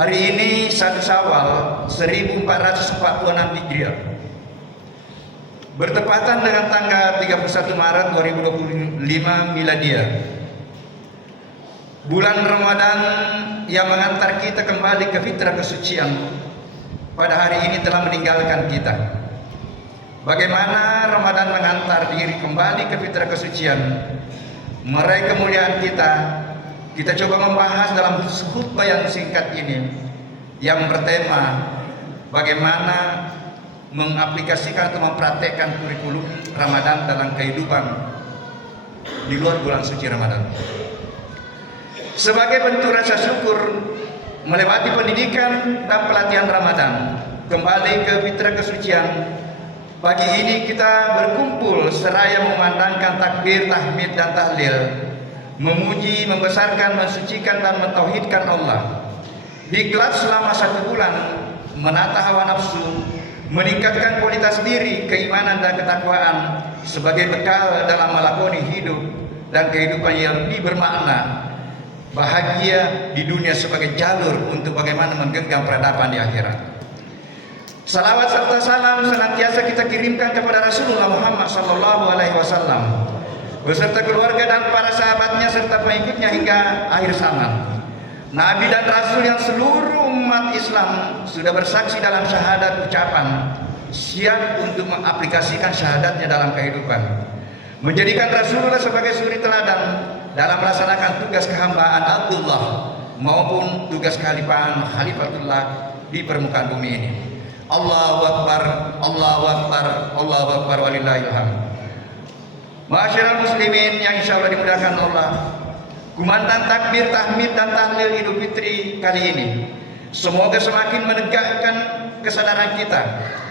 Hari ini 1 Syawal 1446 Hijriah, bertepatan dengan tanggal 31 Maret 2025 Miladiah. Bulan Ramadan yang mengantar kita kembali ke fitrah kesucian pada hari ini telah meninggalkan kita. Bagaimana Ramadan mengantar diri kembali ke fitrah kesucian, meraih kemuliaan kita coba membahas dalam khutbah yang singkat ini yang bertema bagaimana mengaplikasikan atau mempraktekkan kurikulum Ramadan dalam kehidupan di luar bulan suci Ramadan. Sebagai bentuk rasa syukur melewati pendidikan dan pelatihan Ramadan kembali ke fitrah kesucian, pagi ini kita berkumpul seraya memandangkan takbir, tahmid dan tahlil, memuji, membesarkan, mensucikan dan mentauhidkan Allah. Diklat selama 1 bulan, menata hawa nafsu, meningkatkan kualitas diri, keimanan dan ketakwaan sebagai bekal dalam melakoni hidup dan kehidupan yang lebih bermakna, bahagia di dunia sebagai jalur untuk bagaimana menggenggam peradaban di akhirat. Salawat serta salam senantiasa kita kirimkan kepada Rasulullah Muhammad SAW beserta keluarga dan para sahabatnya serta pengikutnya hingga akhir zaman. Nabi dan Rasul yang seluruh umat Islam sudah bersaksi dalam syahadat ucapan, siap untuk mengaplikasikan syahadatnya dalam kehidupan, menjadikan Rasulullah sebagai suri teladan dalam melaksanakan tugas kehambaan Abdullah maupun tugas khalifatullah di permukaan bumi ini. Allahu Akbar, Allahu Akbar, Allahu Akbar, walillahil hamd. Ma'asyiral muslimin yang insyaallah dimudahkan Allah, kumandang takbir, tahmid dan tahlil Idul Fitri kali ini semoga semakin menegakkan kesadaran kita,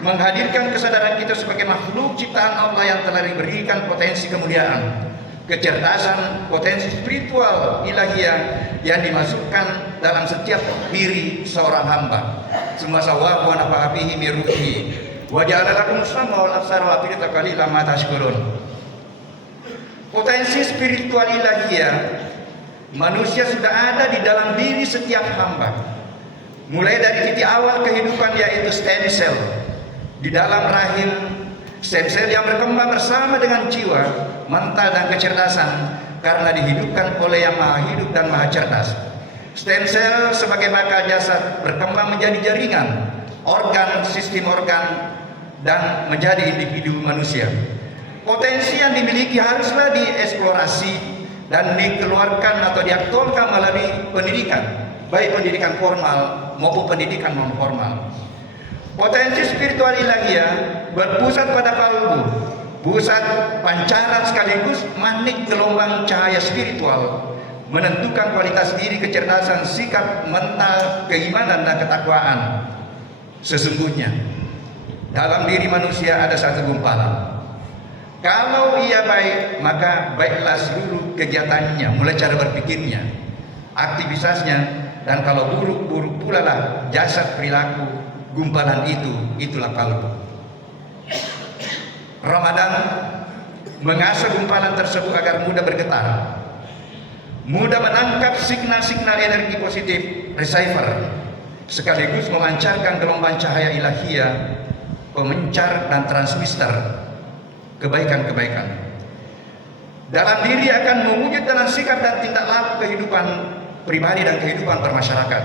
menghadirkan kesadaran kita sebagai makhluk ciptaan Allah yang telah diberikan potensi kemuliaan, kecerdasan, potensi spiritual ilahiyah yang dimasukkan dalam setiap diri seorang hamba. Semua sawab wa nafa'a fihi min ruhi wa ja'ala lakum sam'a wal absara wa afidata qalilan ma tashkurun. Potensi spiritual ilahiyah manusia sudah ada di dalam diri setiap hamba, mulai dari titik awal kehidupan yaitu stem cell di dalam rahim. Stem cell yang berkembang bersama dengan jiwa, mental dan kecerdasan karena dihidupkan oleh yang maha hidup dan maha cerdas. Stem cell sebagai bakal jasad berkembang menjadi jaringan, organ, sistem organ dan menjadi individu manusia. Potensi yang dimiliki haruslah dieksplorasi dan dikeluarkan atau diaktualkan melalui pendidikan, baik pendidikan formal maupun pendidikan non formal. Potensi spiritual ilahiyah berpusat pada kalbu, pusat pancaran sekaligus magnet gelombang cahaya spiritual, menentukan kualitas diri, kecerdasan, sikap, mental, keimanan dan ketakwaan. Sesungguhnya dalam diri manusia ada satu gumpalan. Kalau ia baik, maka baiklah seluruh kegiatannya, mulai cara berpikirnya, aktivitasnya, dan kalau buruk, buruk pula lah jasad, perilaku. Gumpalan itulah kalbu. Ramadan mengasah gumpalan tersebut agar mudah bergetar, mudah menangkap signal-signal energi positif receiver, sekaligus memancarkan gelombang cahaya ilahiyah, pemencar dan transmitter kebaikan-kebaikan. Dalam diri akan mewujud dalam sikap dan tindak laku kehidupan pribadi dan kehidupan bermasyarakat.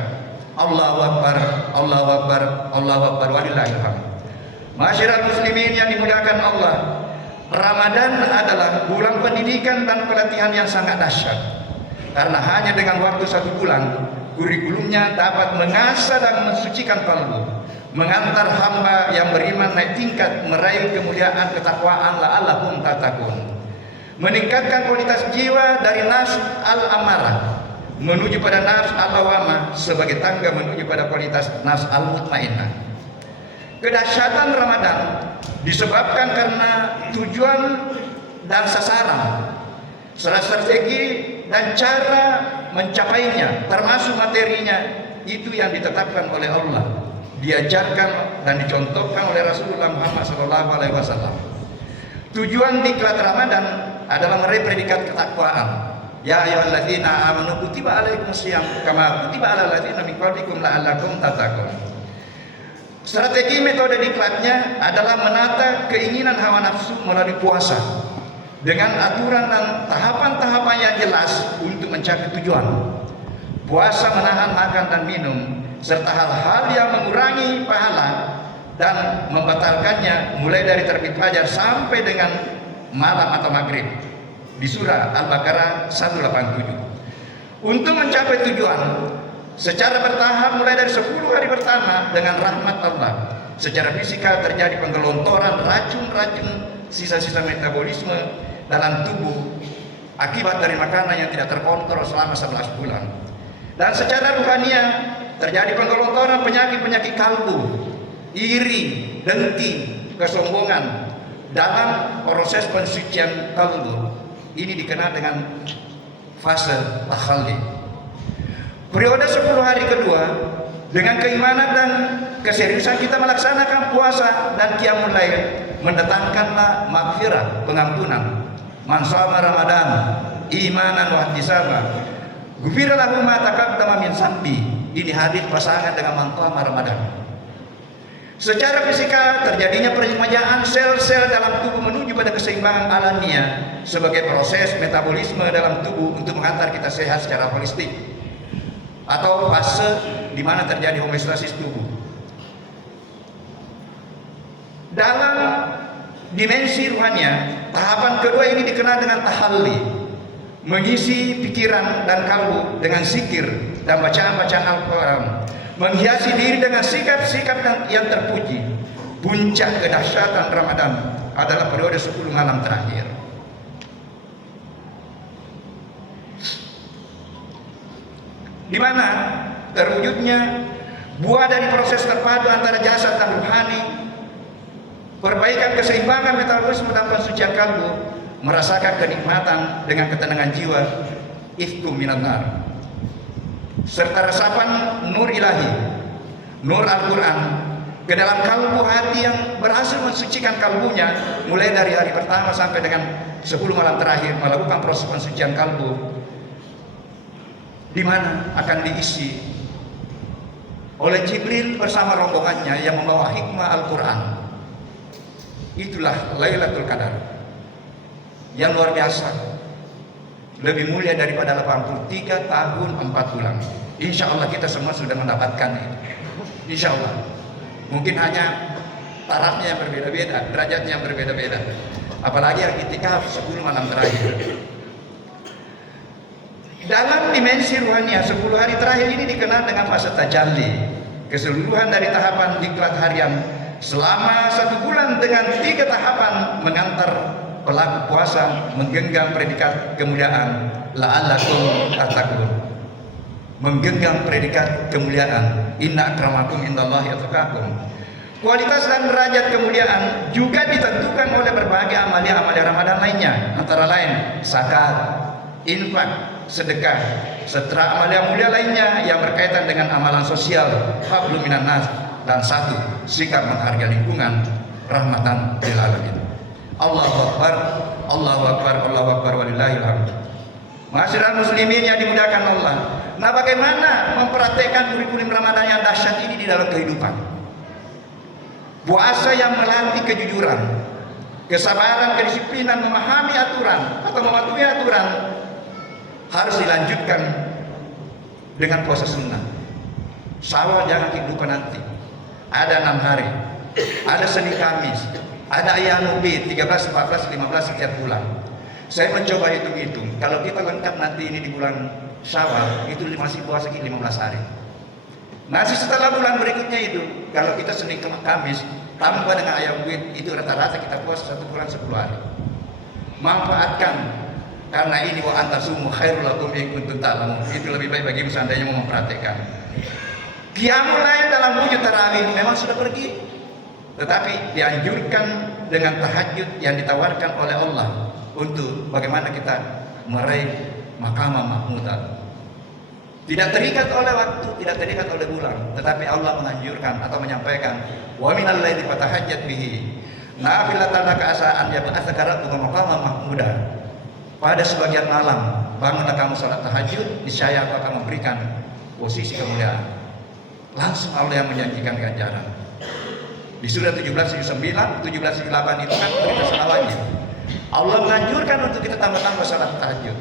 Allahu Akbar, Allahu Akbar, Allahu Akbar, walillahil hamd. Ma'asyiral muslimin yang dimudahkan Allah, Ramadan adalah bulan pendidikan dan pelatihan yang sangat dahsyat, karena hanya dengan waktu 1 bulan kurikulumnya dapat mengasah dan mensucikan kalbu, mengantar hamba yang beriman naik tingkat meraih kemuliaan ketakwaan la'allakum tattaqun, meningkatkan kualitas jiwa dari nafs al-amarah menuju pada nafs al-lawamah sebagai tangga menuju pada kualitas nafs al-mutmainnah. Kedahsyatan Ramadan disebabkan karena tujuan dan sasaran, strategi dan cara mencapainya, termasuk materinya, itu yang ditetapkan oleh Allah, diajarkan dan dicontohkan oleh Rasulullah Muhammad SAW. Tujuan diklat Ramadan adalah meraih predikat ketakwaan, Ya ayyuhalladzina amanu kutiba alaikumusiyam kama kutiba alal ladzina min qablikum la'allakum tattaqun. Strategi metode diklatnya adalah menata keinginan hawa nafsu melalui puasa dengan aturan dan tahapan-tahapan yang jelas untuk mencapai tujuan. Puasa menahan makan dan minum serta hal-hal yang mengurangi pahala dan membatalkannya mulai dari terbit fajar sampai dengan malam atau maghrib di surah Al-Baqarah 187. Untuk mencapai tujuan secara bertahap mulai dari 10 hari pertama dengan rahmat Allah, secara fisika terjadi penggelontoran racun-racun sisa-sisa metabolisme dalam tubuh akibat dari makanan yang tidak terkontrol selama 11 bulan. Dan secara rohania terjadi penggelontoran penyakit-penyakit kalbu, iri, dengki, kesombongan dalam proses pensucian kalbu. Ini dikenal dengan fase takhalli. Periode 10 hari kedua dengan keimanan dan keseriusan kita melaksanakan puasa dan qiyamul lail, mendatangkanlah maghfirah, pengampunan. Man shoma Ramadan imanan wa ihtisaban ghufira lahu ma taqaddama min zambi. Ini hadis pasangan dengan man shoma Ramadan. Secara fisika terjadinya peremajaan sel-sel dalam tubuh menuju pada keseimbangan alamiah sebagai proses metabolisme dalam tubuh untuk mengantar kita sehat secara holistik, atau fase di mana terjadi homeostasis tubuh. Dalam dimensi rohania, tahapan kedua ini dikenal dengan tahalli, mengisi pikiran dan kalbu dengan zikir dan bacaan-bacaan Al-Quran, menghiasi diri dengan sikap-sikap yang terpuji. Puncak kedahsyatan Ramadan adalah periode 10 malam terakhir. Di mana terwujudnya buah dari proses terpadu antara jasad dan rohani, perbaikan keseimbangan metabolisme dan pensucian kalbu, merasakan kenikmatan dengan ketenangan jiwa, itu minan nar, serta resapan nur ilahi, nur Al-Quran ke dalam kalbu hati yang berhasil mensucikan kalbunya mulai dari hari pertama sampai dengan 10 malam terakhir, melakukan proses pensucian kalbu, di mana akan diisi oleh Jibril bersama rombongannya yang membawa hikmah Al-Quran. Itulah Lailatul Qadar yang luar biasa, lebih mulia daripada 83 tahun 4 bulan. Insya Allah kita semua sudah mendapatkan itu. Insya Allah. Mungkin hanya tarafnya yang berbeda-beda, derajatnya yang berbeda-beda. Apalagi yang itikaf 10 malam terakhir. Dalam dimensi rohania, 10 hari terakhir ini dikenal dengan fase tajalli, keseluruhan dari tahapan diklat harian selama 1 bulan dengan 3 tahapan mengantar pelaku puasa menggenggam predikat kemuliaan la'allakum tattaqun, menggenggam predikat kemuliaan inna akramakum indallahi atqakum. Kualitas dan derajat kemuliaan juga ditentukan oleh berbagai amalia-amalia Ramadan lainnya, antara lain zakat, infak, sedekah, serta amalia mulia lainnya yang berkaitan dengan amalan sosial, fadlu minan nas, dan 1, sikap menghargai lingkungan, rahmatan lil alamin. Allahu Akbar, Allahu Akbar, Allahu Akbar, walillahil hamd. Ma'asyiral muslimin yang dimudahkan Allah. Nah, bagaimana mempraktekkan kurikulum Ramadan yang dahsyat ini di dalam kehidupan? Puasa yang melatih kejujuran, kesabaran, kedisiplinan, memahami aturan atau mematuhi aturan harus dilanjutkan dengan puasa sunnah. Syawal jangan lupa nanti. Ada 6 hari, ada Senin Kamis, ada Ayyamul Bid 13, 14, 15 setiap bulan. Saya mencoba hitung-hitung, kalau kita lengkap nanti ini di bulan Syawal, itu masih puasa 15 hari. Masih setelah bulan berikutnya itu, kalau kita Senin Kamis tambah dengan Ayyamul Bid, itu rata-rata kita puasa 1 bulan 10 hari. Manfaatkan, karena ini wa antasumu khairul lakum in kuntum ta'lamun. Itu lebih baik bagi seandainya mau mempraktekkan. Qiyamul lail dalam wujud tarawih memang sudah pergi, tetapi dianjurkan dengan tahajud yang ditawarkan oleh Allah untuk bagaimana kita meraih maqamah mahmudah. Tidak terikat oleh waktu, tidak terikat oleh bulan, tetapi Allah menganjurkan atau menyampaikan wa minal laili fatahajjat bihi nafilatan laka asa an yab'atsaka rabbuka maqaman mahmuda. Pada sebagian malam bangunlah kamu sholat tahajud, niscaya aku akan memberikan posisi kemuliaan. Langsung Allah yang menjanjikan ganjaran. Di surah 17:9, 17:8 itu kan berita salah wajib. Allah menganjurkan untuk kita tambah-tambah sholat tahajud.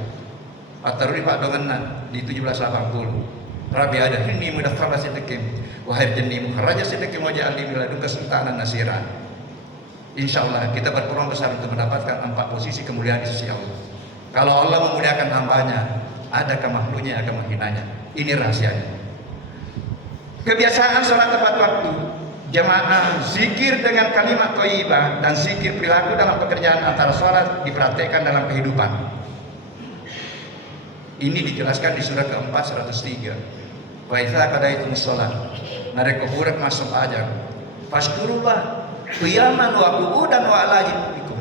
At-Taruri Pak Dongan di 17:80. Rabbi adkhilni mudkhala sidqin wa harjni mukhraja sidqin waj'alni min ladunka sultanan nasira. Insyaallah kita berpeluang besar untuk mendapatkan 4 posisi kemuliaan di sisi Allah. Kalau Allah memuliakan hambanya, adakah makhluknya yang akan menghinanya? Ini rahasianya. Kebiasaan sholat tepat waktu, jamaah, zikir dengan kalimat thayyibah dan zikir perilaku dalam pekerjaan antara sholat dipraktekkan dalam kehidupan. Ini dijelaskan di surah keempat 103. Wa idza qadaytumus shalah, nareko burak masuk ajar. Fashkurullah qiyaman wa qu'udan wa ala junubikum.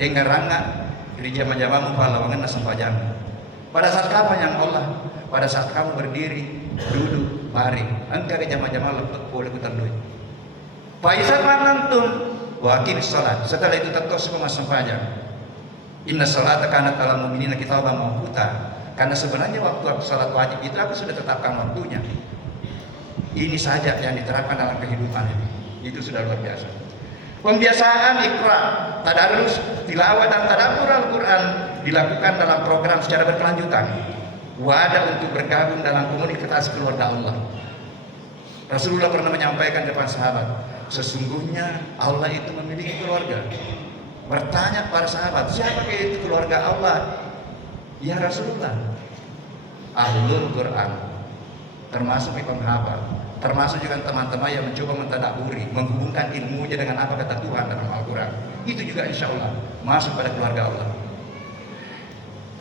Engaranga di jama-jamamu palawangan sampajang. Pada saat kapan yang Allah? Pada saat kamu berdiri, duduk, baring, engkau ke jama-jama lepek boleh kutandui. Fa idza manantum wa aqimis shalah. Setelah itu tertos ke sampajang. Inna sholata kanat 'alal mu'minina kitaban mawquta. Karena sebenarnya waktu salat wajib itu aku sudah tetapkan waktunya. Ini saja yang diterapkan dalam kehidupan ini. Itu sudah luar biasa. Pembiasaan ikra, tadarus, tilawah dan tadabbur Al-Quran dilakukan dalam program secara berkelanjutan. Wadah untuk bergabung dalam komunitas keluarga Allah. Rasulullah pernah menyampaikan depan sahabat, sesungguhnya Allah itu memiliki keluarga. Bertanya para sahabat, siapa itu keluarga Allah? Ya Rasulullah, Ahlul Quran, termasuk penghafal, termasuk juga teman-teman yang mencoba mentadaburi, menghubungkan ilmunya dengan apa kata Tuhan dalam Al-Quran. Itu juga insya Allah masuk pada keluarga Allah.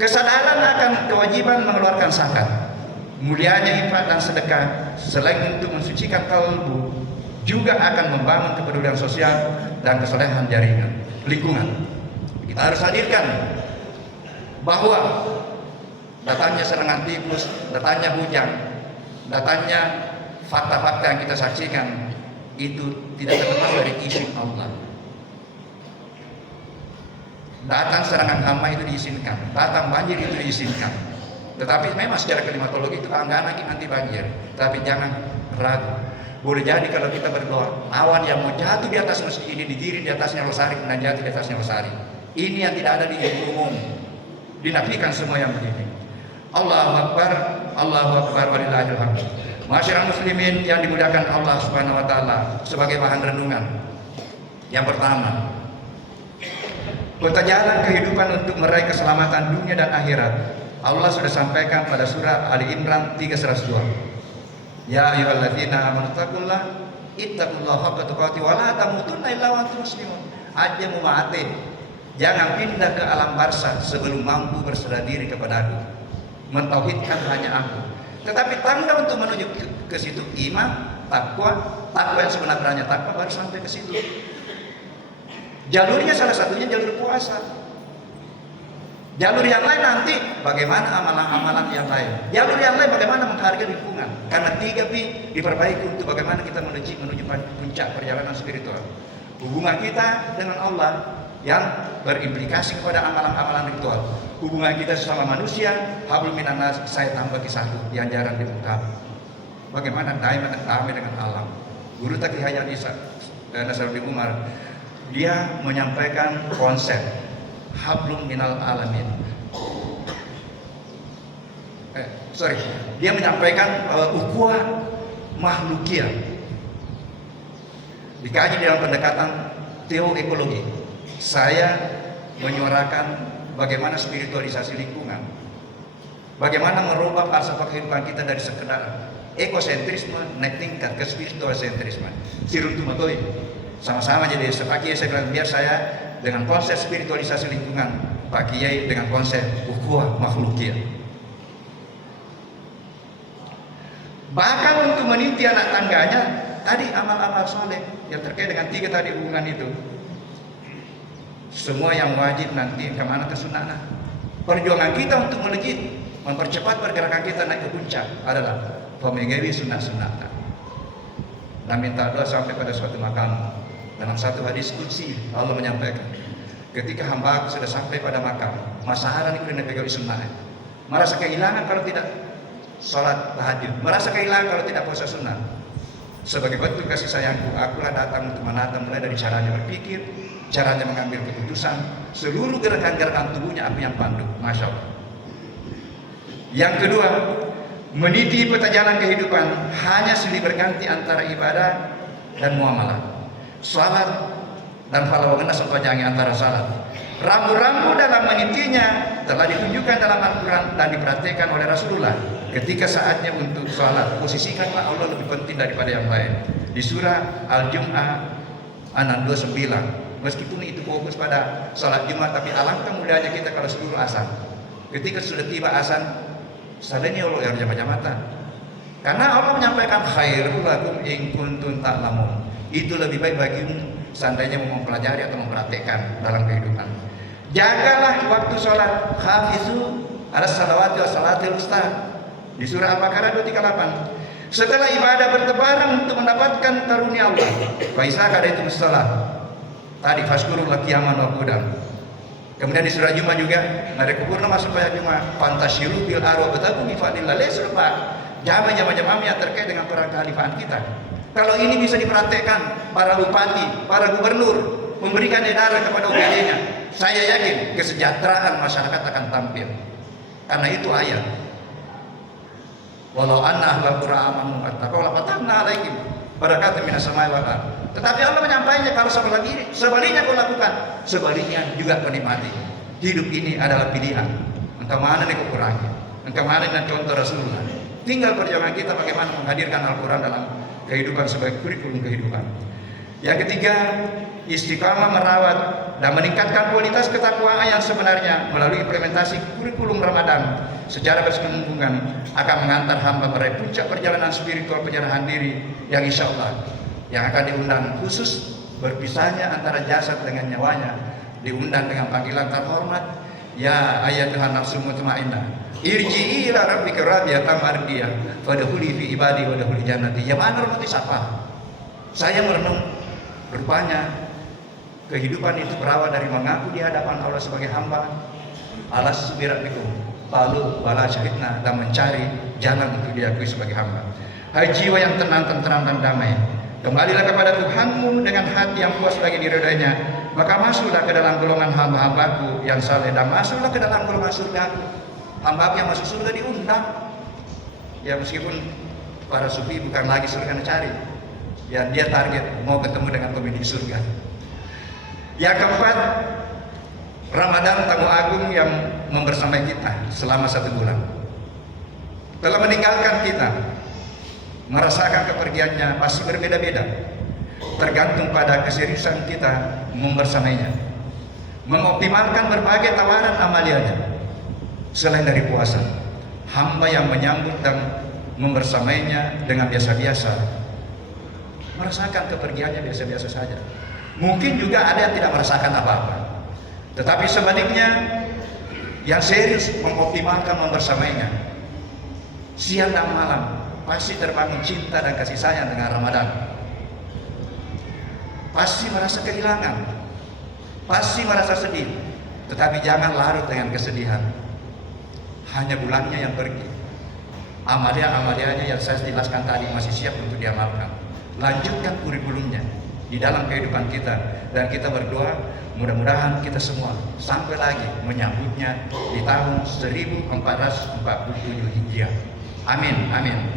Kesadaran akan kewajiban mengeluarkan zakat, mulianya infak dan sedekah, selain untuk mensucikan kalbu, juga akan membangun kepedulian sosial dan kesolehan jaringan lingkungan. Kita harus hadirkan bahwa datangnya serangan tikus, datangnya hujan, datangnya fakta-fakta yang kita saksikan itu tidak terlepas dari izin Allah. Datang serangan hama itu diizinkan, datang banjir itu diizinkan. Tetapi memang secara klimatologi itu enggak nanti banjir. Tapi jangan ragu. Boleh jadi kalau kita berdoa, awan yang mau jatuh di atas masjid ini digiring di atasnya losari dan jatuh di atasnya losari. Ini yang tidak ada di umum. Dinafikan semua yang begini. Allahu Akbar walillahil hamd. Masyarakat muslimin yang dimuliakan Allah Subhanahu wa taala, sebagai bahan renungan. Yang pertama, peta jalan kehidupan untuk meraih keselamatan dunia dan akhirat. Allah sudah sampaikan pada surah Ali Imran 3:102. Ya ayyuhalladzina amanu taqullaha ittaqullaha haqqa tuqatih wa la tamutunna illa wa antum muslimun. Aja mu'atin. Jangan pindah ke alam barzah sebelum mampu berserah diri kepadaku. Mentauhidkan hanya aku. Tetapi tangga untuk menuju ke situ iman, takwa yang sebenarnya takwa baru sampai ke situ. Jalurnya salah satunya jalur puasa. Jalur yang lain nanti bagaimana amalan-amalan yang lain. Jalur yang lain bagaimana menghargai lingkungan. Karena 3 P diperbaiki untuk bagaimana kita menuju puncak perjalanan spiritual. Hubungan kita dengan Allah yang berimplikasi kepada amalan-amalan ritual. Hubungan kita sesama manusia, hablum minan nas, saya tambah kisahku yang jarang diungkap. Bagaimana damai dengan alam. Guru Taqi Hayat Nasaruddin Umar, dia menyampaikan konsep hablum minal alamin. Dia menyampaikan ukhuwah makhlukiyah. Dikaji dalam pendekatan teoekologi. Saya menyuarakan bagaimana spiritualisasi lingkungan, bagaimana merubah falsafah kehidupan kita dari sekedar ekosentrisme naik tingkat ke spiritualisentrisme. Siruntumatoi sama-sama jadi Pak Kiai. Saya bilang biar saya dengan konsep spiritualisasi lingkungan, Pak Kiai dengan konsep ukhuwah makhlukiyah. Bahkan untuk meniti anak tangganya tadi amal-amal soleh yang terkait dengan 3 tadi hubungan itu. Semua yang wajib nanti kemana ke sunnah. Perjuangan kita untuk melejit, mempercepat pergerakan kita naik ke puncak adalah pemegawi sunnah-sunnah. Dan minta doa sampai pada suatu makam. Dalam satu hadis qudsi Allah menyampaikan, ketika hamba sudah sampai pada makam, masaharan itu pegawi sunnah. merasa kehilangan kalau tidak sholat tahajud, merasa kehilangan kalau tidak puasa sunnah. Sebagai bentuk kasih sayangku, akulah datang untuk menata mulai dari caranya berpikir, caranya mengambil keputusan, seluruh gerakan-gerakan tubuhnya aku yang pandu. Masya Allah. Yang kedua, meniti peta jalan kehidupan hanya silih berganti antara ibadah dan muamalah, salat dan falawagana sepanjangnya antara salat. Rambu-rambu dalam menitinya telah ditunjukkan dalam Al-Quran dan diperhatikan oleh Rasulullah. Ketika saatnya untuk salat, posisikanlah Allah lebih penting daripada yang lain. Di surah Al-Jum'ah ayat 29. Meskipun itu fokus pada salat Jumat, tapi alangkah mudahnya kita kalau seluruh azan. Ketika sudah tiba azan, sadani Allah yang jama-jamatan. Karena Allah menyampaikan khairul lakum in kuntum ta'lamun. Itu lebih baik bagimu seandainya mau mempelajari atau mempraktekkan dalam kehidupan. Jagalah waktu sholat, hafizu ala salawati wa salatil wusta. Di surah Al-Baqarah 238. Setelah ibadah bertebaran untuk mendapatkan karunia Allah, fa iza qadaitum shalah. Tadi fazkurullah qiyaman wa qu'udan. Kemudian di surah Jumat juga, hari kupurna masuk pada Jumat, fantasyiru bil arwa batagu bi fadlillah. Lesurpa jamaah-jamaah yang terkait dengan peran kehalifaan kita. Kalau ini bisa diperhatikan para bupati, para gubernur memberikan edaran kepada OPD-nya, saya yakin kesejahteraan masyarakat akan tampil. Karena itu ayat. Walau anna ahlal qura amanu wattaqau la fatahna alaihim barakatun minas samai wal ardh. Tetapi Allah menyampaikannya kalau sebaliknya kau lakukan, sebaliknya juga kau nikmati. Hidup ini adalah pilihan. Engkau mana nih kau kurangi, engkau mana nih contoh Rasulullah. Tinggal perjuangan kita bagaimana menghadirkan Al-Quran dalam kehidupan sebagai kurikulum kehidupan. Yang ketiga, istiqamah merawat dan meningkatkan kualitas ketakwaan yang sebenarnya melalui implementasi kurikulum Ramadan secara berkesinambungan akan mengantar hamba meraih puncak perjalanan spiritual penyerahan diri yang insya Allah yang akan diundang khusus berpisahnya antara jasad dengan nyawanya, diundang dengan panggilan terhormat, ya ayyatuhan nafsul mutmainnah irji'i ila rabbika radiyatan mardiyah fadkhuli fi ibadi wadkhuli jannati. Ya mana hormati siapa? Saya merenung, rupanya kehidupan itu berawal dari mengaku di hadapan Allah sebagai hamba, alas subirabikum lalu bala syahidna, dan mencari jalan untuk diakui sebagai hamba. Hai jiwa yang tenang, tentram dan damai, kembalilah kepada Tuhanmu dengan hati yang puas bagi diridhoinya, maka masuklah ke dalam golongan hamba-hambaku yang saleh dan masuklah ke dalam golongan surgaku. Hamba yang masuk surga diundang. Ya meskipun para sufi bukan lagi surga cari, ya dia target mau ketemu dengan pemilik surga. Yang keempat, Ramadan tamu agung yang membersamai kita selama 1 bulan telah meninggalkan kita. Merasakan kepergiannya pasti berbeda-beda, tergantung pada keseriusan kita membersamainya, mengoptimalkan berbagai tawaran amalianya. Selain dari puasa, hamba yang menyambut dan membersamainya dengan biasa-biasa merasakan kepergiannya biasa-biasa saja. Mungkin juga ada yang tidak merasakan apa-apa. Tetapi sebaliknya, yang serius mengoptimalkan membersamainya, siang dan malam pasti terbangun cinta dan kasih sayang dengan Ramadan. Pasti merasa kehilangan, pasti merasa sedih, tetapi jangan larut dengan kesedihan. Hanya bulannya yang pergi. Amalia-amalianya yang saya jelaskan tadi masih siap untuk diamalkan. Lanjutkan kurikulumnya di dalam kehidupan kita, dan kita berdoa mudah-mudahan kita semua sampai lagi menyambutnya di tahun 1447 Hijriah. Amin, amin.